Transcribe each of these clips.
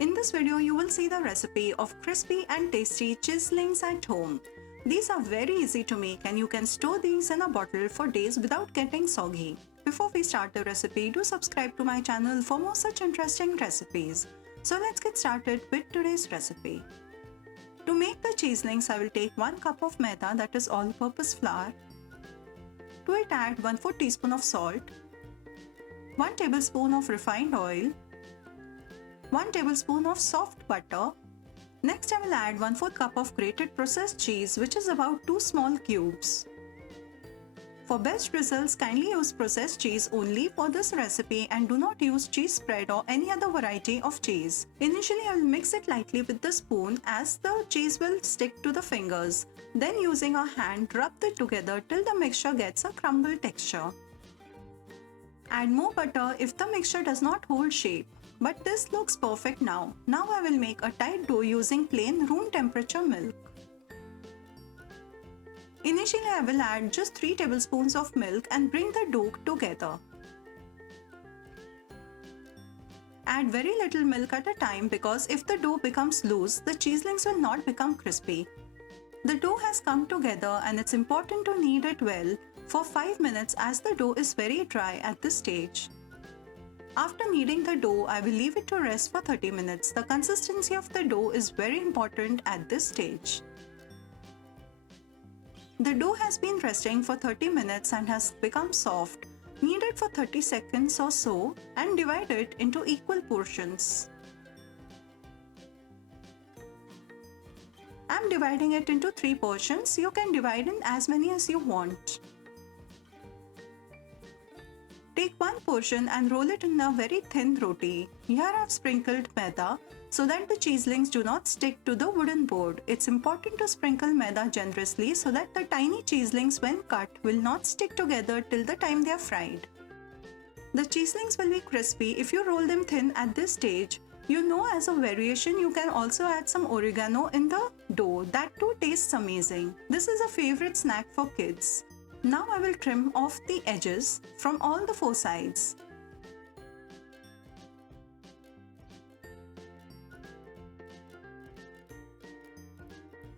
In this video, you will see the recipe of crispy and tasty cheeselings at home. These are very easy to make and you can store these in a bottle for days without getting soggy. Before we start the recipe, do subscribe to my channel for more such interesting recipes. So let's get started with today's recipe. To make the cheeselings, I will take 1 cup of maida, that is all-purpose flour. To it add 1/4 teaspoon of salt, 1 tablespoon of refined oil, 1 tablespoon of soft butter. Next, I will add 1/4 cup of grated processed cheese, which is about 2 small cubes. For best results, kindly use processed cheese only for this recipe and do not use cheese spread or any other variety of cheese. Initially, I will mix it lightly with the spoon as the cheese will stick to the fingers. Then using a hand, rub it together till the mixture gets a crumble texture. Add more butter if the mixture does not hold shape. But this looks perfect now. Now I will make a tight dough using plain room temperature milk. Initially, I will add just 3 tablespoons of milk and bring the dough together. Add very little milk at a time because if the dough becomes loose, the cheeselings will not become crispy. The dough has come together and it's important to knead it well for 5 minutes as the dough is very dry at this stage. After kneading the dough, I will leave it to rest for 30 minutes. The consistency of the dough is very important at this stage. The dough has been resting for 30 minutes and has become soft. Knead it for 30 seconds or so and divide it into equal portions. I am dividing it into 3 portions. You can divide in as many as you want. Take 1 portion and roll it in a very thin roti. Here I have sprinkled maida so that the cheeselings do not stick to the wooden board. It's important to sprinkle maida generously so that the tiny cheeselings when cut will not stick together till the time they are fried. The cheeselings will be crispy if you roll them thin at this stage. You know, as a variation, you can also add some oregano in the dough. That too tastes amazing. This is a favorite snack for kids. Now I will trim off the edges from all the 4 sides.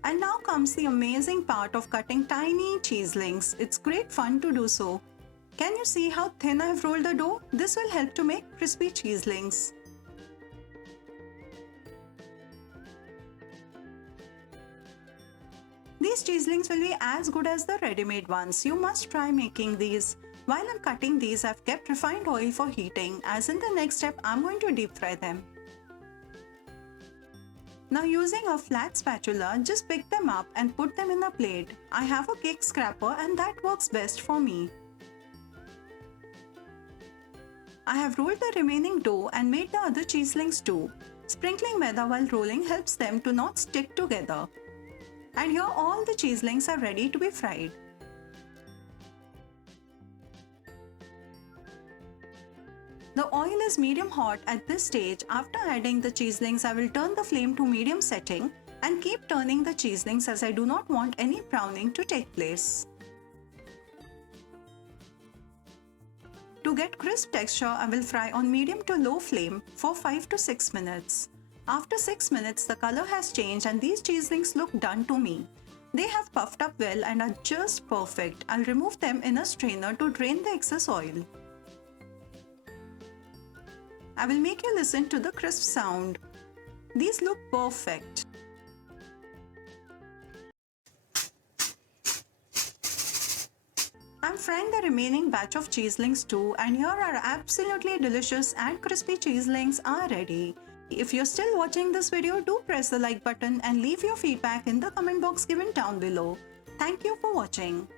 And now comes the amazing part of cutting tiny cheeselings. It's great fun to do so. Can you see how thin I've rolled the dough? This will help to make crispy cheeselings. These cheeselings will be as good as the ready-made ones. You must try making these. While I'm cutting these, I've kept refined oil for heating, as in the next step I'm going to deep fry them. Now using a flat spatula, just pick them up and put them in a plate. I have a cake scraper and that works best for me. I have rolled the remaining dough and made the other cheeselings too. Sprinkling maida while rolling helps them to not stick together. And here all the cheeselings are ready to be fried. The oil is medium hot at this stage. After adding the cheeselings, I will turn the flame to medium setting and keep turning the cheeselings as I do not want any browning to take place. To get crisp texture, I will fry on medium to low flame for 5 to 6 minutes. After 6 minutes, the color has changed and these cheeselings look done to me. They have puffed up well and are just perfect. I'll remove them in a strainer to drain the excess oil. I will make you listen to the crisp sound. These look perfect. I'm frying the remaining batch of cheeselings too, and here our absolutely delicious and crispy cheeselings are ready. If you're still watching this video, do press the like button and leave your feedback in the comment box given down below. Thank you for watching.